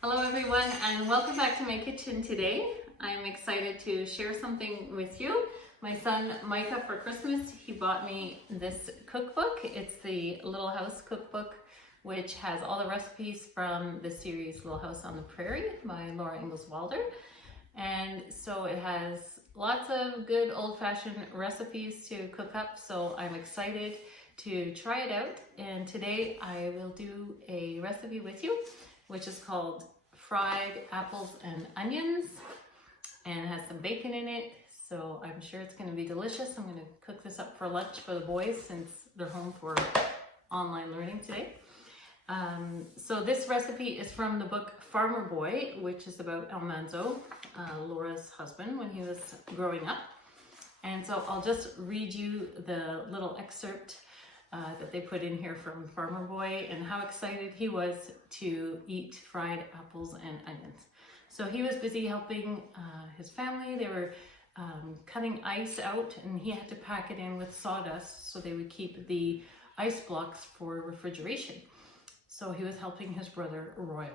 Hello everyone and welcome back to my kitchen today. I'm excited to share something with you. My son Micah for Christmas, he bought me this cookbook. It's the Little House Cookbook, which has all the recipes from the series Little House on the Prairie by Laura Ingalls Wilder. And so it has lots of good old-fashioned recipes to cook up, so I'm excited to try it out. And today I will do a recipe with you, which is called fried apples and onions, and it has some bacon in it, so I'm sure it's going to be delicious. I'm going to cook this up for lunch for the boys since they're home for online learning today. So this recipe is from the book Farmer Boy, which is about Almanzo, Laura's husband, when he was growing up. And so I'll just read you the little excerpt that they put in here from Farmer Boy and how excited he was to eat fried apples and onions. So he was busy helping his family. They were cutting ice out, and he had to pack it in with sawdust so they would keep the ice blocks for refrigeration. So he was helping his brother Royal.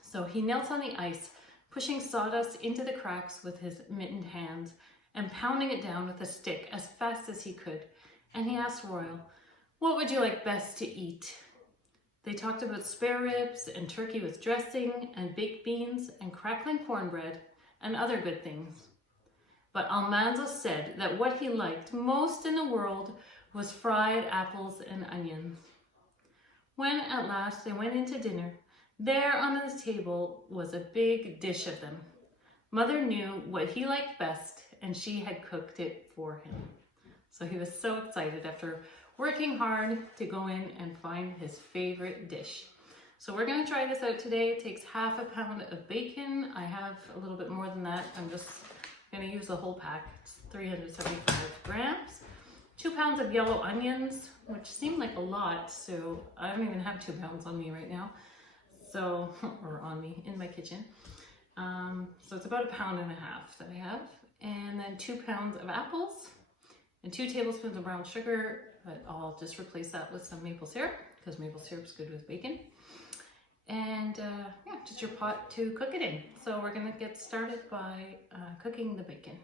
So he knelt on the ice, pushing sawdust into the cracks with his mittened hands and pounding it down with a stick as fast as he could. And he asked Royal, "What would you like best to eat?" They talked about spare ribs and turkey with dressing and baked beans and crackling cornbread and other good things. But Almanzo said that what he liked most in the world was fried apples and onions. When at last they went into dinner, there on the table was a big dish of them. Mother knew what he liked best, and she had cooked it for him. So he was so excited after working hard to go in and find his favorite dish. So we're going to try this out today. It takes half a pound of bacon. I have a little bit more than that. I'm just going to use the whole pack. It's 375 grams. 2 pounds of yellow onions, which seem like a lot, so I don't even have 2 pounds on me right now. So, or on me in my kitchen. So it's about 1.5 pounds that I have. And then 2 pounds of apples. And 2 tablespoons of brown sugar, but I'll just replace that with some maple syrup because maple syrup's good with bacon. And yeah, just your pot to cook it in. So we're gonna get started by cooking the bacon.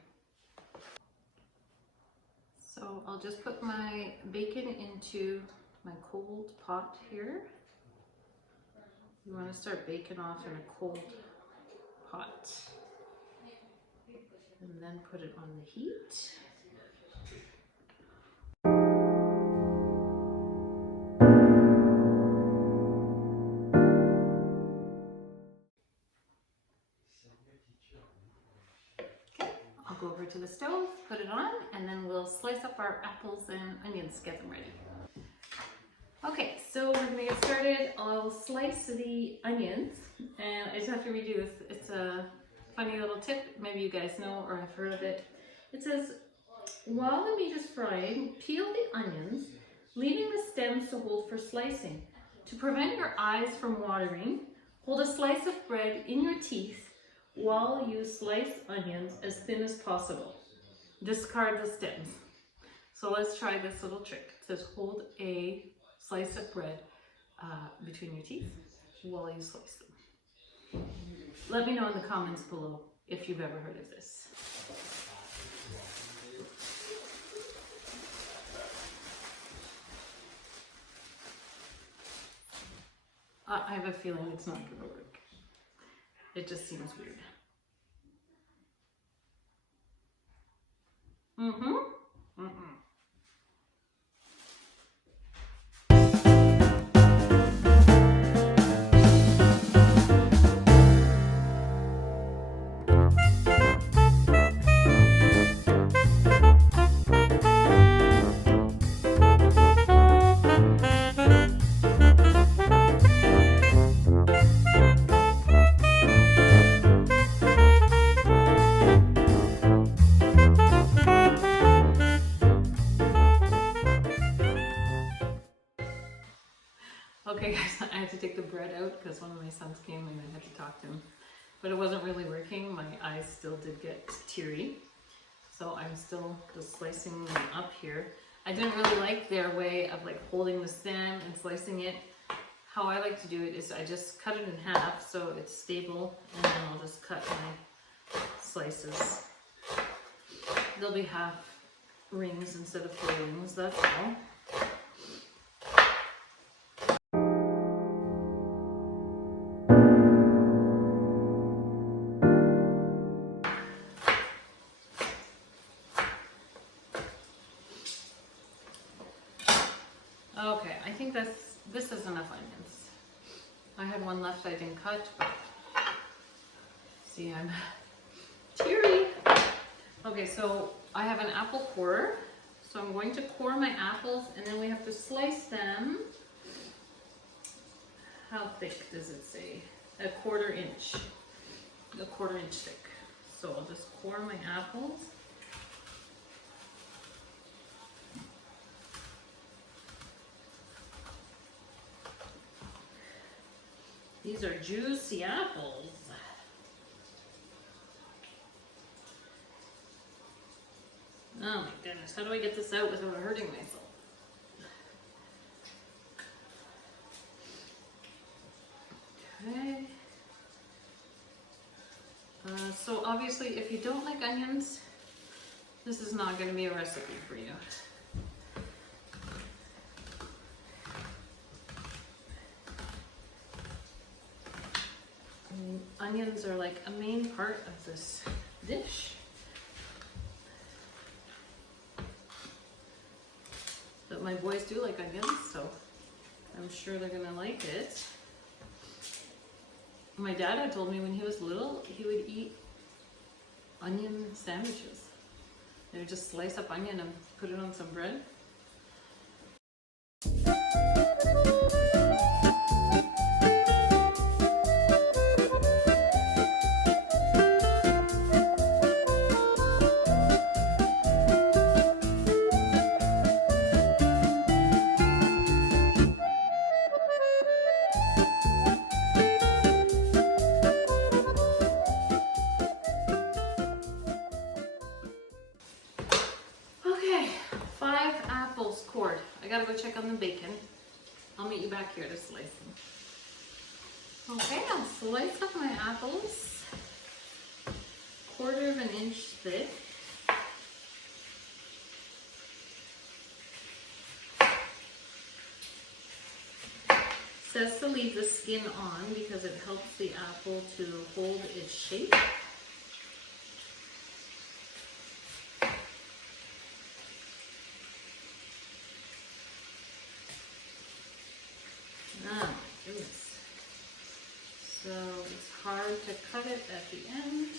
So I'll just put my bacon into my cold pot here. You wanna start baking off in a cold pot. And then put it on the heat. I'll go over to the stove, put it on, and then we'll slice up our apples and onions, get them ready. Okay, so we're gonna get started. I'll slice the onions, and I just have to read you this. It's a funny little tip, maybe you guys know or have heard of it. It says, while the meat is frying, peel the onions, leaving the stems to hold for slicing. To prevent your eyes from watering, hold a slice of bread in your teeth while you slice onions as thin as possible. Discard the stems. So let's try this little trick. It says hold a slice of bread between your teeth while you slice them. Let me know in the comments below if you've ever heard of this. I have a feeling it's not going to work. It just seems weird. Okay guys, I had to take the bread out because one of my sons came and I had to talk to him. But it wasn't really working. My eyes still did get teary. So I'm still just slicing them up here. I didn't really like their way of like holding the stem and slicing it. how I like to do it is I just cut it in half so it's stable, and then I'll just cut my slices. They'll be half rings instead of full rings, that's all. Okay, I think this is enough onions. I had one left I didn't cut, but see, I'm teary. Okay, so I have an apple corer. So I'm going to core my apples, and then we have to slice them. How thick does it say? A quarter inch thick. So I'll just core my apples. These are juicy apples. Oh my goodness, how do I get this out without hurting myself? Okay. So obviously if you don't like onions, this is not going to be a recipe for you. Onions are like a main part of this dish. But my boys do like onions, so I'm sure they're gonna like it. My dad had told me when he was little, he would eat onion sandwiches. They would just slice up onion and put it on some bread. Okay, 5 apples cored. I gotta go check on the bacon. I'll meet you back here to slice them. Okay, I'll slice up my apples. 1/4 of an inch thick. It says to leave the skin on because it helps the apple to hold its shape. Oh my goodness. So it's hard to cut it at the end.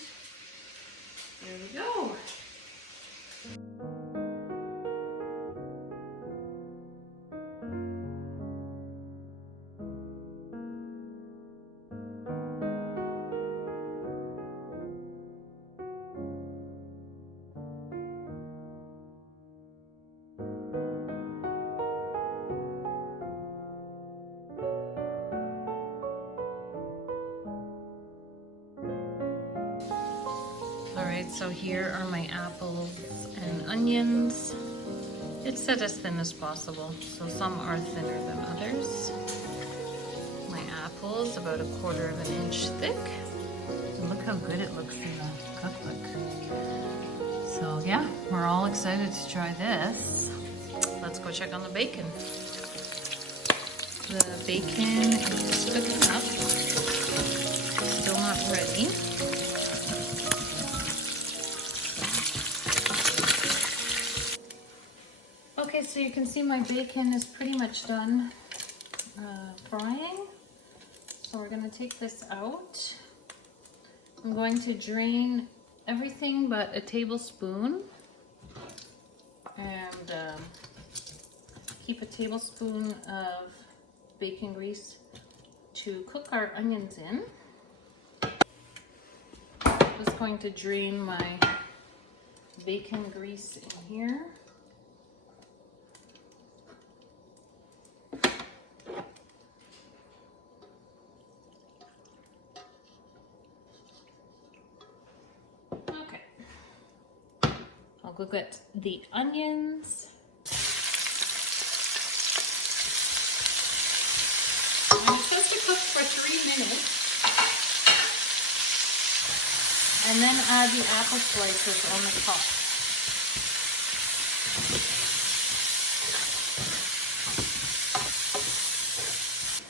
There we go. Alright, so here are my apples and onions. It's set as thin as possible, so some are thinner than others. My apples, about 1/4 of an inch thick. And look how good it looks in the cookbook. So yeah, we're all excited to try this. Let's go check on the bacon. The bacon is cooking up. Still not ready. Okay, so you can see my bacon is pretty much done frying. So we're going to take this out. I'm going to drain everything but a tablespoon and keep a tablespoon of bacon grease to cook our onions in. Just going to drain my bacon grease in here. I'll go get the onions. I'm cook for 3 minutes. And then add the apple slices on the top.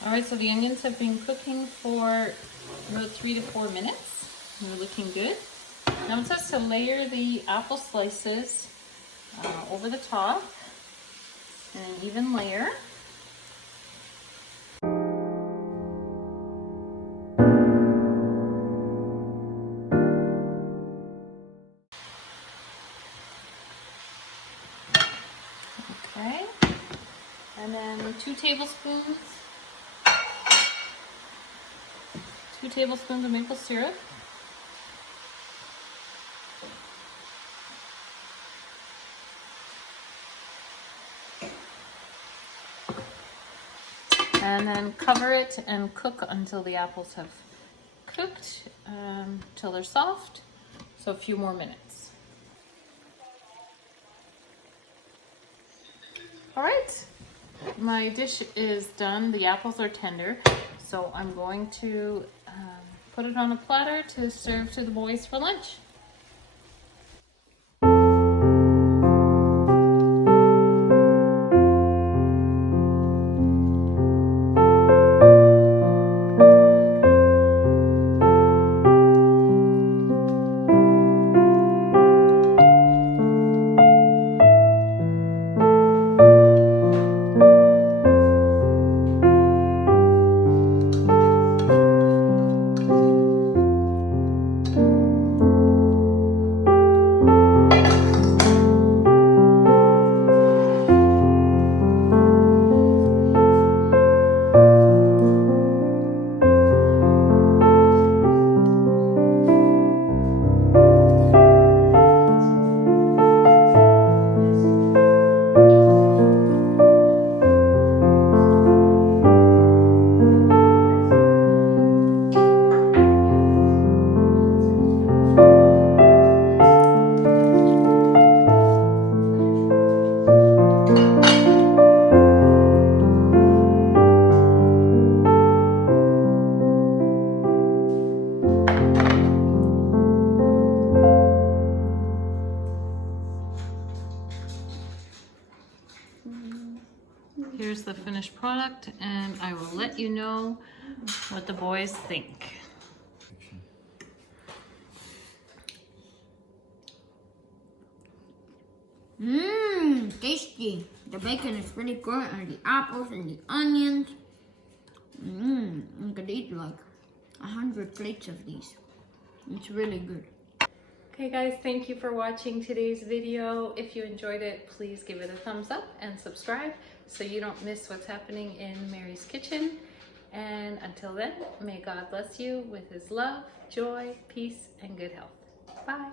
All right, so the onions have been cooking for about 3 to 4 minutes. They're looking good. Now it says to layer the apple slices over the top in an even layer. Okay, and then 2 tablespoons of maple syrup. And then cover it and cook until the apples have cooked, till they're soft. So a few more minutes. All right, my dish is done. The apples are tender, so I'm going to put it on a platter to serve to the boys for lunch. Here's the finished product, and I will let you know what the boys think. Tasty. The bacon is really good, and the apples and the onions. I could eat like 100 plates of these. It's really good. Okay guys, thank you for watching today's video. If you enjoyed it, please give it a thumbs up and subscribe so you don't miss what's happening in Mary's kitchen. And until then, may God bless you with his love, joy, peace, and good health. Bye.